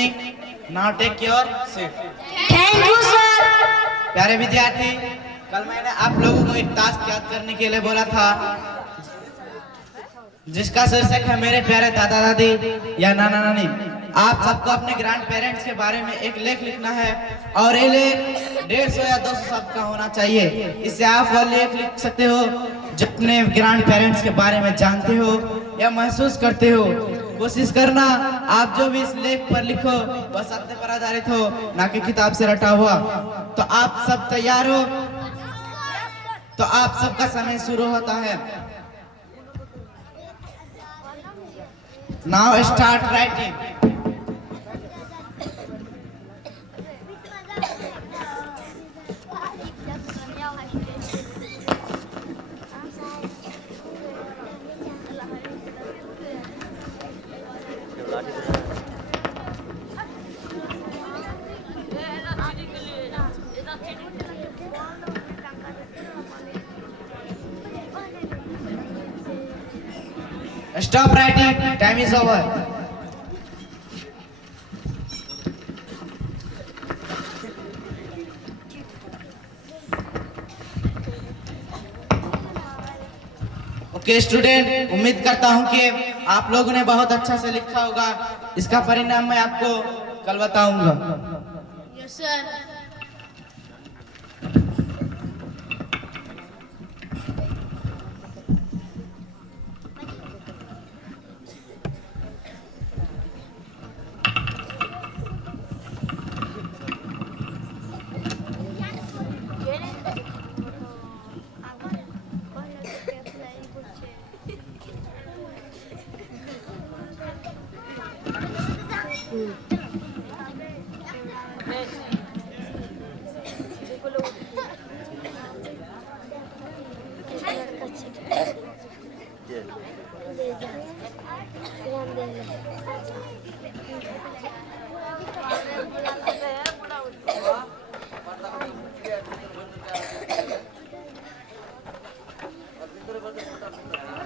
listening. Now take your seat. Thank you sir. प्यारे विद्यार्थी, कल मैंने आप लोगों को एक टास्क याद करने के लिए बोला था, जिसका शीर्षक है मेरे प्यारे दादा दादी या नाना नानी। आप सबको अपने ग्रैंड पेरेंट्स के बारे में एक लेख लिखना है और ये लेख 150 या 200 शब्द का होना चाहिए। इससे आप वह लेख लिख सकते हो जो अपने ग्रैंड पेरेंट्स के बारे में जानते हो या महसूस करते हो। कोशिश करना आप जो भी इस लेख पर लिखो वह सत्य पर आधारित हो, ना कि किताब से रटा हुआ। तो आप सब तैयार हो? तो आप सबका समय शुरू होता है। Now start writing. Stop writing. Time is over. Okay student, उम्मीद करता हूं कि आप लोगों ने बहुत अच्छा से लिखा होगा। इसका परिणाम मैं आपको कल बताऊंगा। Yes sir.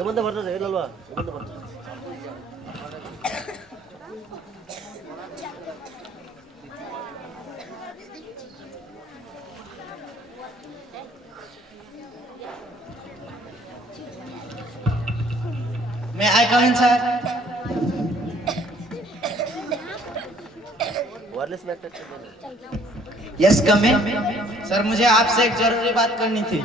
ఏమంత పడుతుంది ఏళ్ళల్వా ఏమంత పడుతుంది may I come in sir? Wireless mac yes come in. Sir मुझे आपसे एक जरूरी बात करनी थी।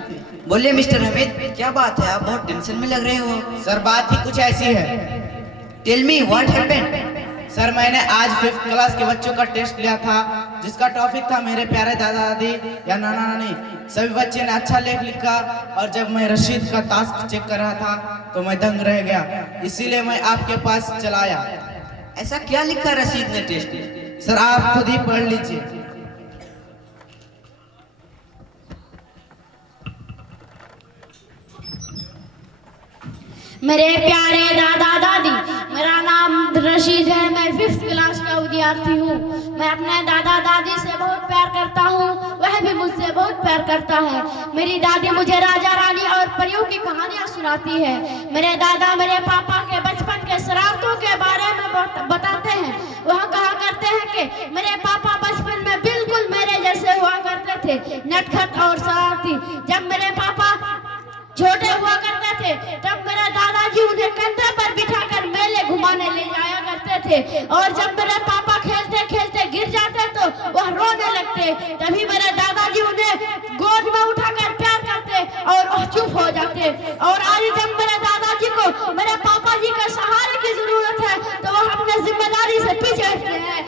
बोलिए मिस्टर हमीद, क्या बात है? आप बहुत टेंशन में लग रहे हो। सर बात ही कुछ ऐसी है। Tell me what happened. Sir मैंने आज 5th क्लास के बच्चों का टेस्ट लिया था, जिसका टॉपिक था मेरे प्यारे दादा दादी या नाना नानी। सभी बच्चे ने अच्छा लेख लिखा और जब मैं रशीद का टास्क चेक कर रहा था तो मैं दंग रह गया, इसीलिए मैं आपके पास चला आया। ऐसा क्या लिखा रशीद ने टेस्ट में? सर आप खुद ही पढ़ लीजिए। मेरे प्यारे दादा दादी, मेरा नाम रशीद है। मैं 5th क्लास का विद्यार्थी हूँ। मैं अपने दादा दादी से बहुत प्यार करता हूँ, वह भी मुझसे बहुत प्यार करता है। मेरी दादी मुझे राजा रानी और परियों की कहानियाँ सुनाती है। मेरे दादा मेरे पापा के बचपन के शरारतों के बारे में बताते हैं। वह कहा करते हैं कि मेरे पापा बचपन में बिल्कुल मेरे जैसे हुआ करते थे, नटखट और शरारती। जब मेरे पापा छोटे हुआ करते थे तब मेरे दादाजी उन्हें कंधे पर बिठाकर मेले घुमाने ले जाया करते थे, और जब मेरे पापा खेलते खेलते गिर जाते तो वह रोने लगते। तभी मेरे दादाजी उन्हें गोद में उठाकर प्यार करते और वह चुप हो जाते। और आज जब मेरे दादाजी को मेरे पापा जी के सहारे की जरूरत है तो वह अपने जिम्मेदारी से पीछे हटते हैं।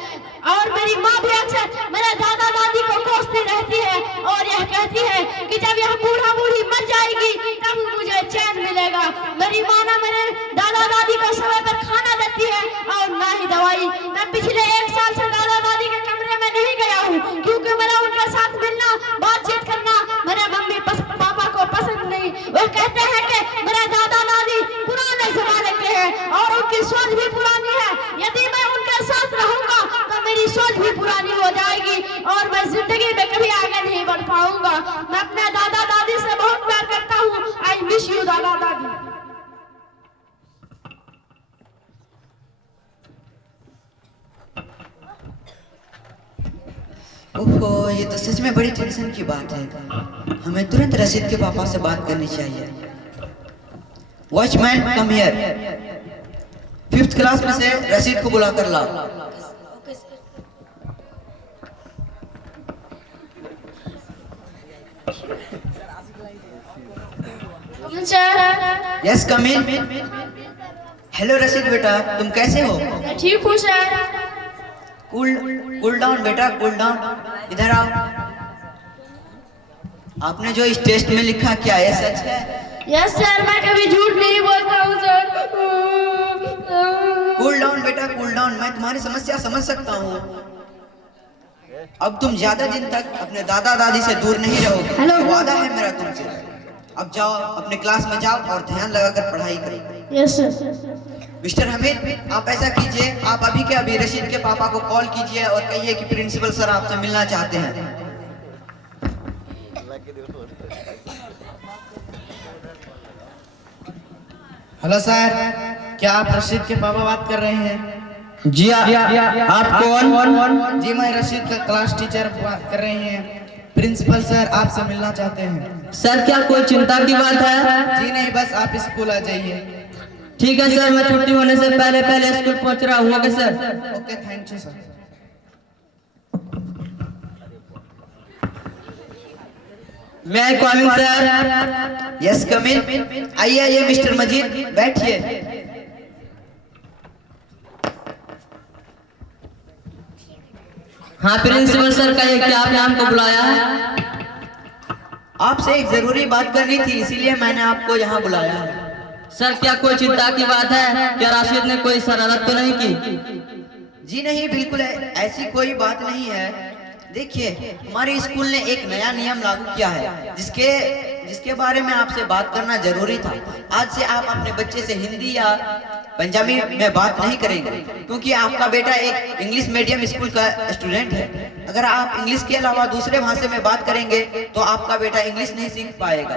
और मेरी माँ भी अक्सर मेरे दादा दादी को कोसती रहती है और यह कहती है कि जब यह बूढ़ा बूढ़ी मर जाएगी तब मुझे चैन मिलेगा। मेरी माँ ना मेरे दादा दादी को समय पर खाना देती है और ना ही दवाई। मैं पिछले 1 साल से दादा दादी के कमरे में नहीं गया हूँ, क्योंकि मेरा उनके साथ मिलना बातचीत करना मेरे मम्मी पापा को पसंद नहीं। वह कहते हैं कि मेरे दादा दादी पुराने जमाने के हैं और उनकी सोच भी पुरानी है। यदि मैं उनके साथ रहूंगा तो मेरी सोच भी पुरानी हो जाएगी और मैं जिंदगी में कभी आगे नहीं बढ़ पाऊंगा। मैं अपने दादा दादी से बहुत प्यार करता हूँ। आई मिस यू दादा दादी। ओहो, ये तो सच में बड़ी टेंशन की बात है। हमें तुरंत रशीद के पापा से बात करनी चाहिए। Watchman come here. 5th class में से रशीद को बुला कर ला। सर। यस कम इन। हेलो रशीद बेटा, तुम कैसे हो? मैं ठीक हूँ सर। कूल डाउन बेटा, कूल डाउन। इधर आओ। आपने जो इस टेस्ट में लिखा, क्या ये सच है? यस सर, मैं कभी झूठ नहीं बोलता हूँ सर। कूल डाउन बेटा, कूल डाउन। मैं तुम्हारी समस्या समझ सकता हूँ। अब तुम ज्यादा दिन तक अपने दादा दादी से दूर नहीं रहोगे। हेलो। वादा है मेरा तुमसे। अब जाओ, अपने क्लास में जाओ और ध्यान लगाकर पढ़ाई करो। Yes sir. मिस्टर हमीद, आप ऐसा कीजिए, आप अभी के अभी रशीद के पापा को कॉल कीजिए और कहिए कि प्रिंसिपल सर आपसे मिलना चाहते हैं। हेलो सर, क्या आप रशीद के पापा बात कर रहे हैं? जी आप कौन? जी मैं रशीद का क्लास टीचर बात कर रहे हैं। प्रिंसिपल सर आपसे मिलना चाहते हैं। सर क्या कोई चिंता की बात है? जी नहीं, बस आप स्कूल आ जाइए। ठीक है सर, मैं छुट्टी होने से पहले स्कूल पहुंच रहा हूँ। Okay sir. Okay, thank you sir. May I coming sir? Yes come in. आइए आइए मिस्टर मजीद, बैठिए। हाँ प्रिंसिपल सर, कहिए क्या आपने हमको बुलाया है? आपसे एक जरूरी बात करनी थी, इसीलिए मैंने आपको यहाँ बुलाया है। सर क्या कोई चिंता की बात है? क्या राशिद ने कोई शरारत तो नहीं की? जी नहीं, बिल्कुल ऐसी कोई बात नहीं है। देखिए, हमारे स्कूल ने एक नया नियम लागू किया है जिसके बारे में आपसे बात करना जरूरी था। आज से आप अपने बच्चे से हिंदी या पंजाबी में बात नहीं करेंगे, क्योंकि आपका बेटा एक इंग्लिश मीडियम स्कूल का स्टूडेंट है। अगर आप इंग्लिश के अलावा दूसरे भाषा में बात करेंगे तो आपका बेटा इंग्लिश नहीं सीख पाएगा।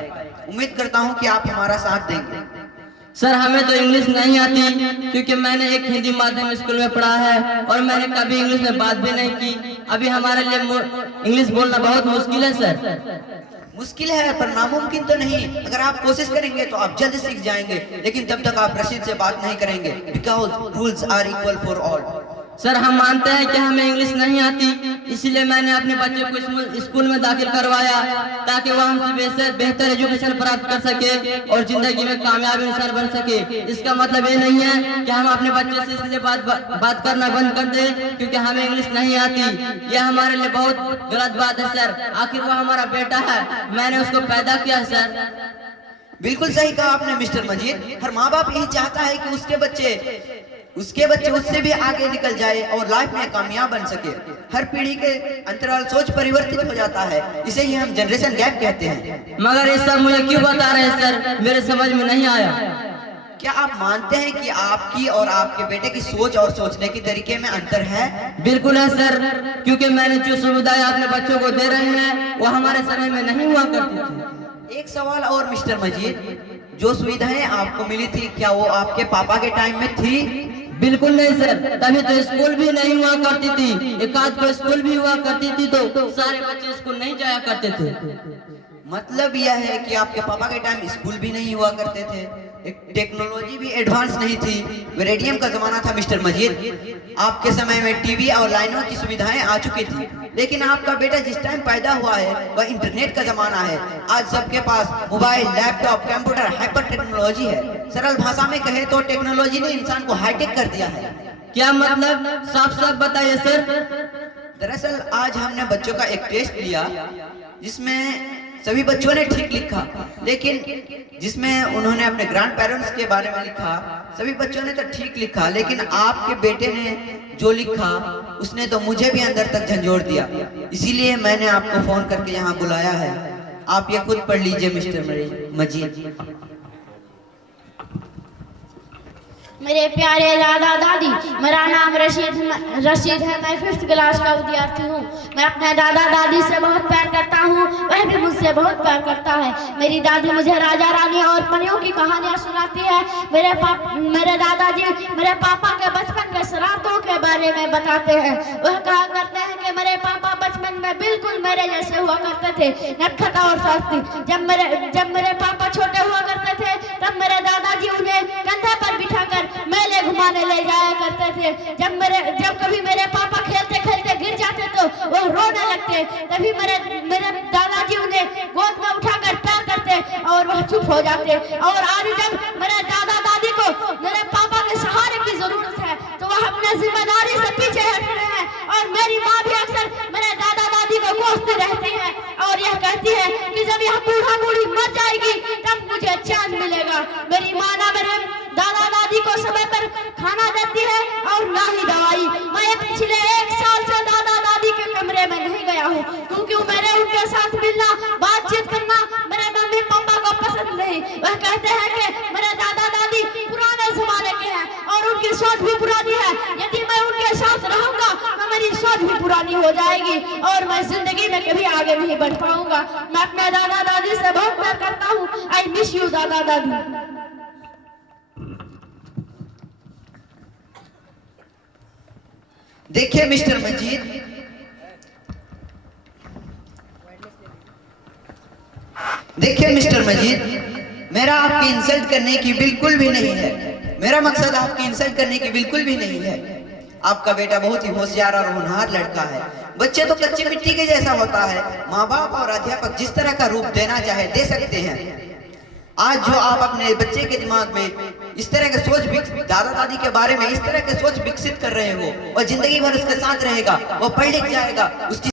उम्मीद करता हूँ कि आप हमारा साथ देंगे। सर हमें तो इंग्लिश नहीं आती, क्योंकि मैंने एक हिंदी माध्यम स्कूल में पढ़ा है और मैंने कभी इंग्लिश में बात भी नहीं की। अभी हमारे लिए इंग्लिश बोलना बहुत मुश्किल है सर। मुश्किल है पर नामुमकिन तो नहीं। अगर आप कोशिश करेंगे तो आप जल्द सीख जाएंगे, लेकिन तब तक आप रशीद से बात नहीं करेंगे, because rules are equal for all. Sir हम मानते हैं कि हमें इंग्लिश नहीं आती, इसलिए मैंने अपने बच्चे को स्कूल में दाखिल करवाया ताकि वह हमसे बेहतर एजुकेशन प्राप्त कर सके और जिंदगी में कामयाब इंसान बन सके। इसका मतलब ये नहीं है कि हम अपने बच्चे से इसलिए बात करना बंद कर दें क्योंकि हमें इंग्लिश नहीं आती। यह हमारे लिए बहुत गलत बात है सर। आखिर वह हमारा बेटा है, मैंने उसको पैदा किया है सर। बिल्कुल सही कहा आपने मिस्टर मजीद। हर माँ बाप यही चाहता है कि उसके बच्चे उससे भी आगे निकल जाए और लाइफ में कामयाब बन सके। हर पीढ़ी के अंतराल सोच परिवर्तित हो जाता है, इसे ही हम जनरेशन गैप कहते हैं। मगर ये सब मुझे क्यों बता रहे हैं सर? मेरे समझ में नहीं आया। क्या आप मानते हैं कि आपकी और आपके बेटे की सोच और सोचने के तरीके में अंतर है? बिल्कुल है सर, क्योंकि मैंने जो सुविधाएं अपने बच्चों को दे रहे हैं वो हमारे समय में नहीं हुआ करती थी। एक सवाल और मिस्टर मजीद, जो सुविधाएं आपको मिली थी क्या वो आपके पापा के टाइम में थी? बिल्कुल नहीं सर, तभी तो स्कूल भी नहीं हुआ करती थी। एक आध को स्कूल भी हुआ करती थी तो सारे बच्चे स्कूल नहीं जाया करते थे। मतलब यह है कि आपके पापा के टाइम स्कूल भी नहीं हुआ करते थे, एक टेक्नोलॉजी भी एडवांस नहीं थी, रेडियम का जमाना था मिस्टर मजीद। आपके समय में टीवी और लाइनों की सुविधाएं आ चुकी थी, लेकिन आपका बेटा जिस टाइम पैदा हुआ है वह इंटरनेट का जमाना है। आज सबके पास mobile, laptop, computer, hyper technology है। सरल भाषा में कहे तो टेक्नोलॉजी ने इंसान को हाईटेक कर दिया है। क्या मतलब? साफ साफ बताइए सर। दरअसल आज हमने बच्चों का एक टेस्ट लिया जिसमें सभी बच्चों ने ठीक लिखा, लेकिन जिसमें उन्होंने अपने ग्रैंड पेरेंट्स के बारे में लिखा, सभी बच्चों ने तो ठीक लिखा, लेकिन आपके बेटे ने जो लिखा उसने तो मुझे भी अंदर तक झंझोड़ दिया। इसीलिए मैंने आपको फोन करके यहाँ बुलाया है। आप ये खुद पढ़ लीजिए मिस्टर मजीद। मेरे प्यारे दादा दादी, मेरा नाम रशीद है। मैं 5th क्लास का विद्यार्थी हूँ। मैं अपने दादा दादी से बहुत प्यार करता हूँ, वह भी मुझसे बहुत प्यार करता है। मेरी दादी मुझे राजा रानी और परियों की कहानियाँ सुनाती है। मेरे दादाजी मेरे पापा के बचपन के शरारतों के बारे में बताते हैं। वह कहा करते हैं कि मेरे पापा बचपन में बिल्कुल मेरे जैसे हुआ करते थे, नटखटा और शास्त्री। जब मेरे पापा छोटे हुआ करते थे तब मेरे दादाजी उन्हें कंधे पर बिठाकर मेले घुमाने ले जाया करते थे। जब कभी मेरे पापा खेलते खेलते गिर जाते तो वो रोने लगते, तभी मेरे दादाजी उन्हें गोद में उठाकर प्यार करते और वह चुप हो जाते। और आज जब मेरे दादा दादी को मेरे पापा के सहारे की जरूरत है तो वह अपने जिम्मेदारी से पीछे हट रहे हैं। और मेरी माँ भी अक्सर मेरे दादा दादी को कोसती रहती है और यह कहती है कि जब यह बूढ़ा बूढ़ी मर जाएगी तब मुझे चैन मिलेगा। मेरी माँ ना मेरे दादा दादी को समय पर खाना देती है और ना ही दवाई। मैं पिछले 1 साल से दादा दादी के कमरे में नहीं गया हूँ क्योंकि मेरे उनके साथ मिलना बातचीत करना मेरे मम्मी पापा को पसंद नहीं। वह कहते हैं कि मेरे दादा दादी पुराने जमाने के हैं और उनकी सोच भी पुरानी है। यदि मैं उनके साथ रहूंगा तो मेरी सोच भी पुरानी हो जाएगी और मैं जिंदगी में कभी आगे नहीं बढ़ पाऊंगा। मैं अपने दादा दादी से बहुत प्यार करता हूँ। आई मिस यू दादा दादी। देखिए मिस्टर मजीद, देखिए मिस्टर मजीद, मेरा आपकी इंसल्ट करने की बिल्कुल भी नहीं है। मेरा मकसद आपकी इंसल्ट करने की बिल्कुल भी नहीं है। आपका बेटा बहुत ही होशियार और होनहार लड़का है। बच्चे तो कच्ची मिट्टी के जैसा होता है। माँ बाप और अध्यापक जिस तरह का रूप देना चाहे दे सकते हैं। आज जो आप अपने बच्चे के दिमाग में इस तरह के सोच दादा दादी के बारे में इस तरह के सोच विकसित कर रहे हो और जिंदगी भर उसके साथ रहेगा, वो पढ़ लिख जाएगा, उसकी